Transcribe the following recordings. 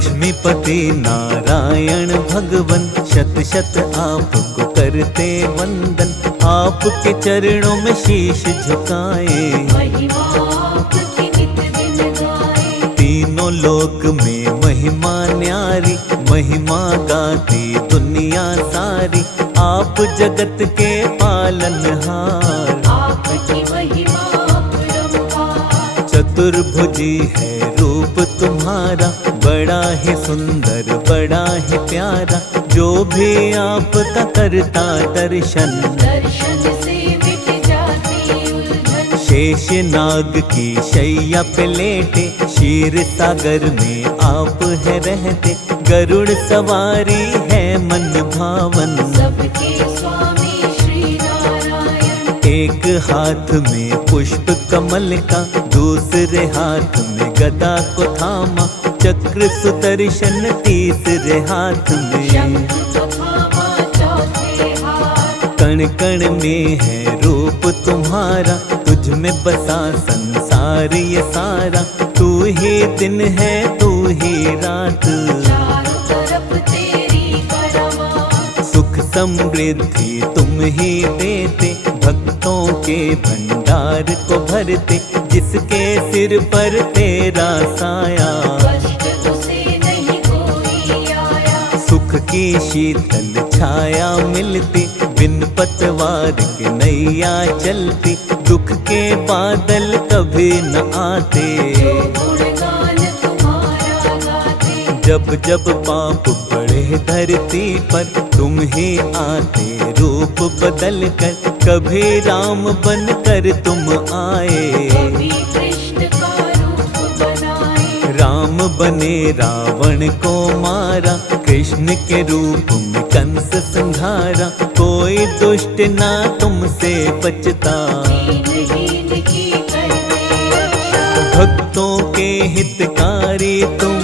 लक्ष्मीपति नारायण भगवन शत शत आपको करते वंदन। आपके चरणों में शीश झुकाए, महिमा आपकी नित दिन गाए। तीनों लोक में महिमा न्यारी, महिमा गाती दुनिया सारी। आप जगत के पालनहार, आपकी महिमा अपरंपार। चतुर्भुजी है रूप तुम्हारा, बड़ा ही सुंदर बड़ा ही प्यारा। जो भी आपका करता दर्शन, दर्शन से मिट जाती उलझन। शेष नाग की शैया पे लेटे, क्षीर सागर में आप है रहते। गरुड़ सवारी है मन भावन, सबके स्वामी श्री नारायण। एक हाथ में पुष्प कमल का, दूसरे हाथ में गदा को थामा। चक्र सुदर्शन तीसरे हाथ में, शंख को थामा चौथे हाथ। कण कण में है रूप तुम्हारा, तुझ में बसा संसार ये सारा। तू ही दिन है तू ही रात, चारों तरफ तेरी परवान। सुख समृद्धि तुम ही देते, भक्तों के भंडार को भरते। जिसके सिर पर तेरा साया, कष्ट उसे नहीं कोई आया। सुख की शीतल छाया मिलती, बिन पतवार के नैया चलती। दुख के बादल कभी न आते, जो गुणगान तुम्हारा गाते। जब जब पाप बढ़े धरती पर, तुम ही आते रूप बदल कर। कभी राम बन कर तुम आए, कभी कृष्ण का रूप बनाए। राम बने रावण को मारा, कृष्ण के रूप में कंस संहारा। कोई दुष्ट ना तुमसे बचता, दीनहीन की करते रक्षा। भक्तों के हितकारी तुम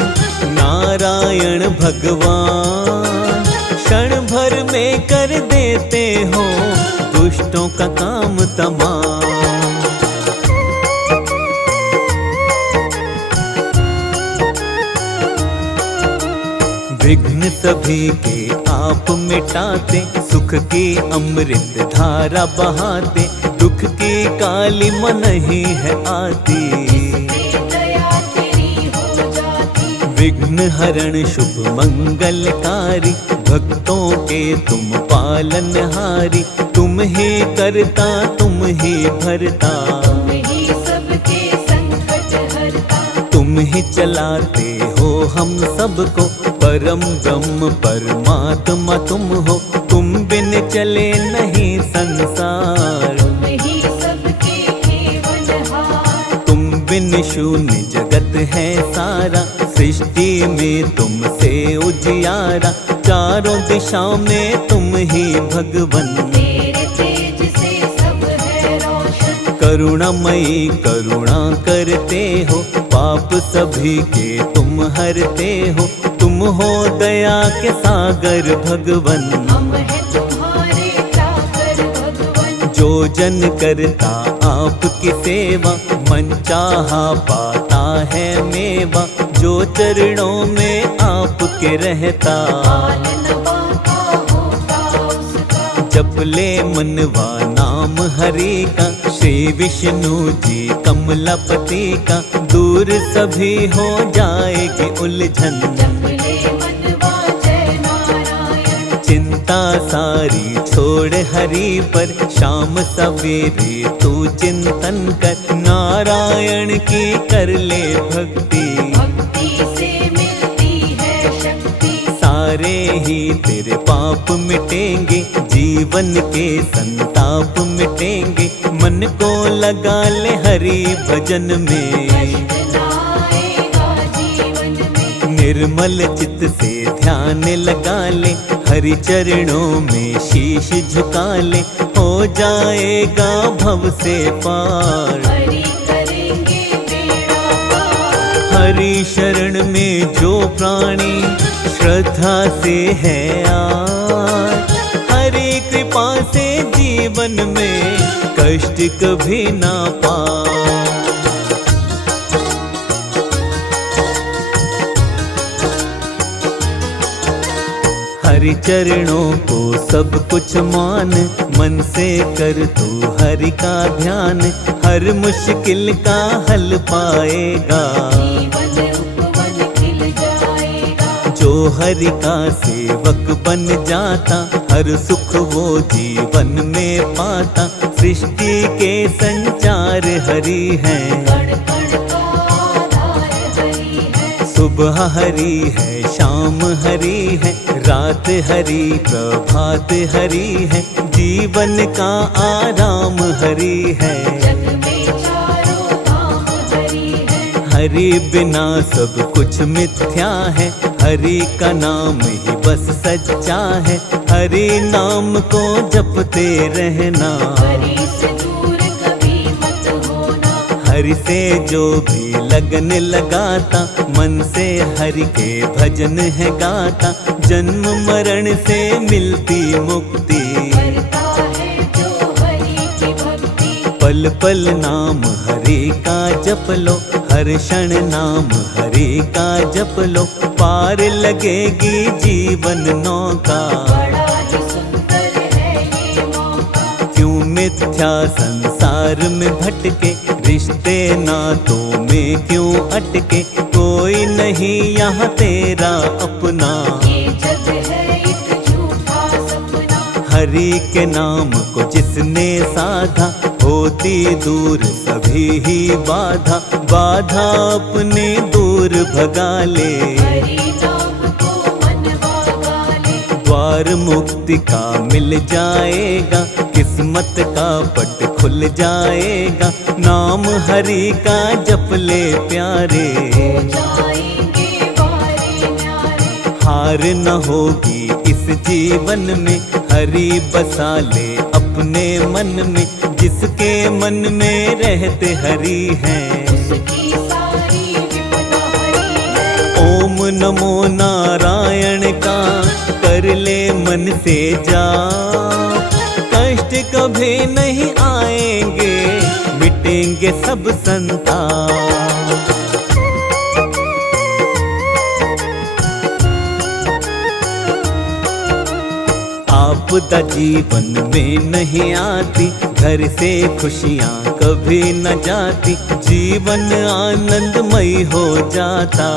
नारायण भगवान। क्षण भर में कर देते हो दुष्टों का काम तमाम। विघ्न सभी के आप मिटाते, सुख की अमृत धारा बहाते। दुख की काली मन ही है आती, दया तेरी हो जाती। विघ्न हरण शुभ मंगलकारी। भक्तों के तुम पालनहारी, तुम ही करता तुम ही भरता। तुम ही सबके संकट हरता। तुम ही चलाते हो हम सबको, परम ब्रह्म परमात्मा तुम हो। तुम बिन चले नहीं संसार, तुम ही सबके जीवनहार। तुम बिन शून्य जगत है सारा। सृष्टि में तुमसे उजियारा, चारों दिशाओं में तुम ही भगवन। तेरे तेज से सब है रोशन। करुणामयी करुणा करते हो, पाप सभी के तुम हरते हो। तुम हो दया के सागर भगवन, हम हैं तुम्हारे चाकर भगवन। जो जन करता आपकी सेवा, मन चाहा पाता है मेवा। जो चरणों में आपके रहता, पालन बाका होता उसका। जप ले मनवा नाम हरि का। श्री विष्णु जी कमलापति का, दूर सभी हो जाएगी उलझन। जप ले मनवा जय नारायण। चिंता सारी छोड़ हरि पर, शाम सवेरे तू चिंतन कर। नारायण की कर ले भक्ति, भक्ति से मिलती है शक्ति। सारे ही तेरे पाप मिटेंगे, जीवन के संताप मिटेंगे। मन को लगा ले हरि भजन में, कष्ट ना आएगा जीवन में। निर्मल चित्त से ध्यान लगा ले, हरि चरणों में शीश झुका ले। हो जाएगा भव से पार, हरि करेंगे बेड़ा पार। हरि शरण में जो प्राणी श्रद्धा से है आज, हरि कृपा से जीवन में कष्ट कभी ना पाए। हरि चरणों को सब कुछ मान, मन से कर तू हरि का ध्यान, हर मुश्किल का हल पाएगा। जीवन उपवन खिल जाएगा। जो हरि का सेवक बन जाता, हर सुख वो जीवन में पाता। सृष्टि के संचार हरि है, कण कण का आधार हरि है। सुबह हरि है, शाम हरि है, रात हरि, प्रभात हरि है। जीवन का आराम हरि है। जग में चारों धाम हरि है। हरि बिना सब कुछ मिथ्या है, हरि का नाम ही बस सच्चा है। हरि नाम को जपते रहना, हरि से दूर कभी मत होना। हरि से जो भी लगन लगाता, मन से हरि के भजन है गाता। जन्म मरण से मिलती मुक्ति, करता है जो हरि की भक्ति। पल पल नाम हरि का जप लो, हर क्षण नाम हरि का जप लो। पार लगेगी जीवन नौका, बड़ा ही सुंदर है ये मौका। क्यों मिथ्या संसार में भटके, रिश्ते नातों में क्यों अटके। कोई नहीं यहाँ तेरा अपना, ये जग है एक झूठा सपना। हरि के नाम को जिसने साधा, होती दूर सभी ही बाधा। बाधा अपने दूर भगा ले, हरि नाम को मन भागा ले। द्वार मुक्ति का मिल जाएगा, किस्मत का पट खुल जाएगा। नाम हरि का जप ले प्यारे, हो जाएंगे बारे न्यारे। हार न होगी इस जीवन में, हरि बसा ले अपने मन में। जिसके मन में रहते हरि हैं, उसकी सारी विपदा हरि है। ओम नमो नारायण का कर ले मन से जाप। कष्ट कभी नहीं आएंगे, मिटेंगे सब संताप। आपदा जीवन में नहीं आती, घर से खुशियाँ कभी न जाती। जीवन आनंदमय हो जाता,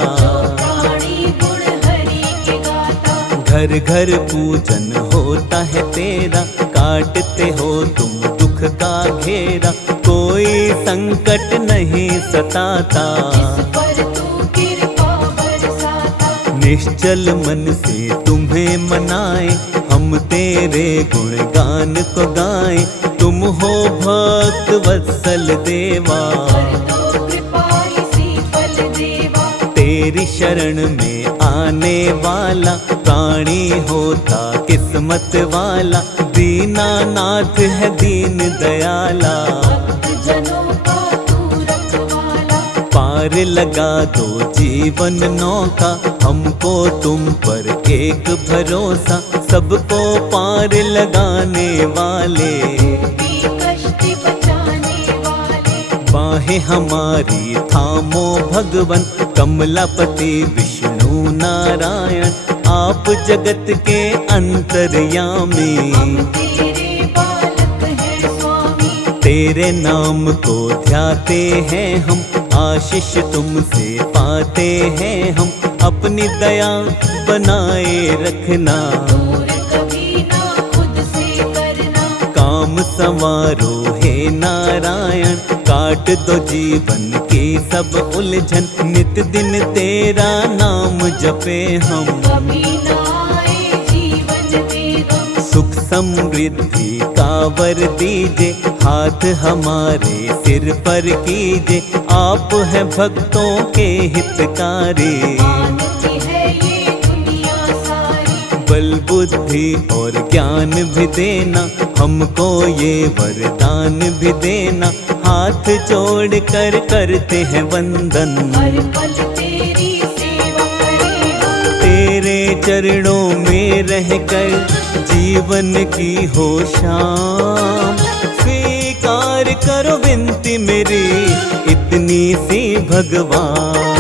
प्राणी गुण हरि के गाता। घर घर पूजन होता है तेरा। काटते हो तुम दुख का घेरा, कोई संकट नहीं सताता। जिस पर तू कृपा बरसाता। निश्चल मन से तुम्हें मनाए, हम तेरे गुणगान को गाएं। तुम हो भक्त वत्सल देवा, कर दो कृपा इसी पल देवा। तेरी शरण में आने वाला प्राणी होता किस्मत वाला। दीनानाथ है दीन दयाला, भक्त जनों का तू रखवाला। पार लगा दो जीवन नौका। हमको तुम पर एक भरोसा, सबको पार लगाने वाले। भी कष्ट बचाने वाले। बाहें हमारी थामो भगवन, कमलापति विष्णु नारायण। आप जगत के अंतर्यामी, हम तेरे बालक हैं स्वामी। तेरे नाम को ध्याते हैं हम, आशीष तुमसे पाते हैं हम। अपनी दया बनाए रखना, दूर कभी ना खुद से करना। काम संवारो हे नारायण। काट दो जीवन की सब उलझन, नित दिन तेरा नाम जपे हम। कभी ना आए जीवन में गम। सुख समृद्धि का वर दीजे, हाथ हमारे सिर पर कीजे। आप है भक्तों के हितकारी, मानती है ये दुनिया सारी। बल बुद्धि और ज्ञान भी देना, हमको ये वरदान भी देना। हाथ जोड़ कर करते हैं वंदन, हर पल तेरी सेवा करे हम। तेरे चरणों में रहकर जीवन की हो शाम। स्वीकार करो विनती मेरी इतनी सी भगवान।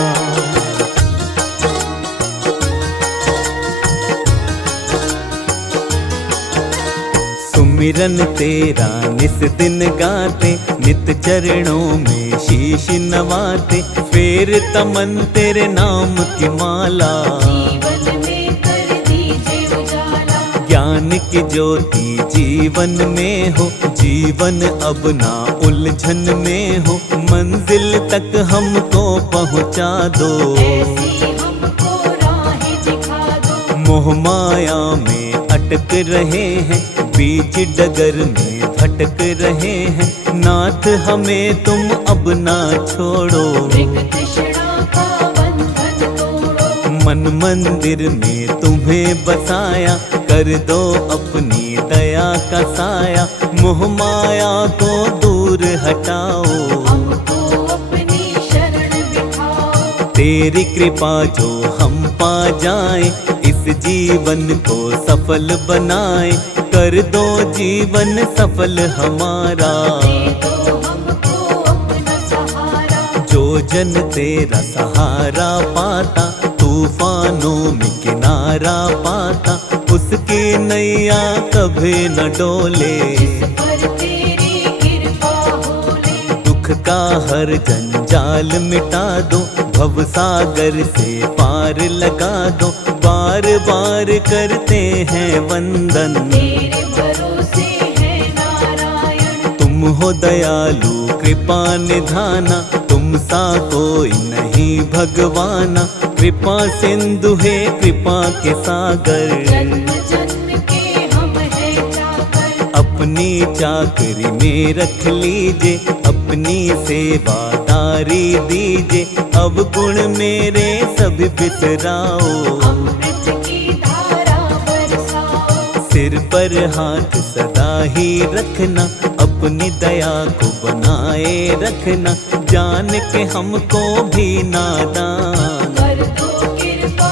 सुमिरन तेरा निस दिन गाते, नित चरणों में शीश नवाते, फेर तमन तेरे नाम की माला। जीवन में कर दीजिए उजाला, ज्ञान की ज्योति जीवन में हो, जीवन अब ना उलझन में हो, मंजिल तक हमको पहुँचा दो। ऐसी हमको राहें दिखा दो। मोह माया में अटक रहे हैं, बीच डगर में भटक रहे हैं, नाथ हमें तुम अब ना छोड़ो। मृग तृष्णा का बंधन तोड़ो, मन मंदिर में तुम्हें बसाया, कर दो अपनी दया का साया, मोह माया को दूर हटाओ। हमको अपनी शरण बिठाओ। तेरी कृपा जो हम पा जाए, इस जीवन को सफल बनाए, कर दो जीवन सफल हमारा। दे दो हमको अपना सहारा, जो जन तेरा सहारा पाता, तूफानों में किनारा पाता, उसकी नैया कभी न डोले। जिस पर तेरी कृपा होले, दुख का हर जंजाल मिटा दो, भव सागर से पार लगा दो, बार बार करते हैं वंदन। तेरे भरोसे है नारायण, तुम हो दयालु कृपा निधाना, तुम सा कोई नहीं भगवाना, कृपा सिंधु है कृपा के सागर। जन्म जन्म के हम हैं चाकर, अपनी चाकरी में रख लीजिए, अपनी सेवादारी दीजिए, अब गुण मेरे सब बिसराओ। अमृत की धारा बरसाओ। सिर पर हाथ सदा ही रखना, अपनी दया को बनाए रखना, जान के हमको भी नादान। कर दो कृपा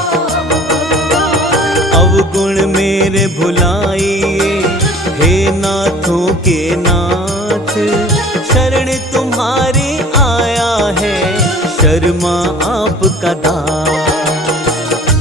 अवगुण मेरे भुलाइए, हे नाथों के नाथ, शरण तुम्हारी आया है, शर्मा आपका दास।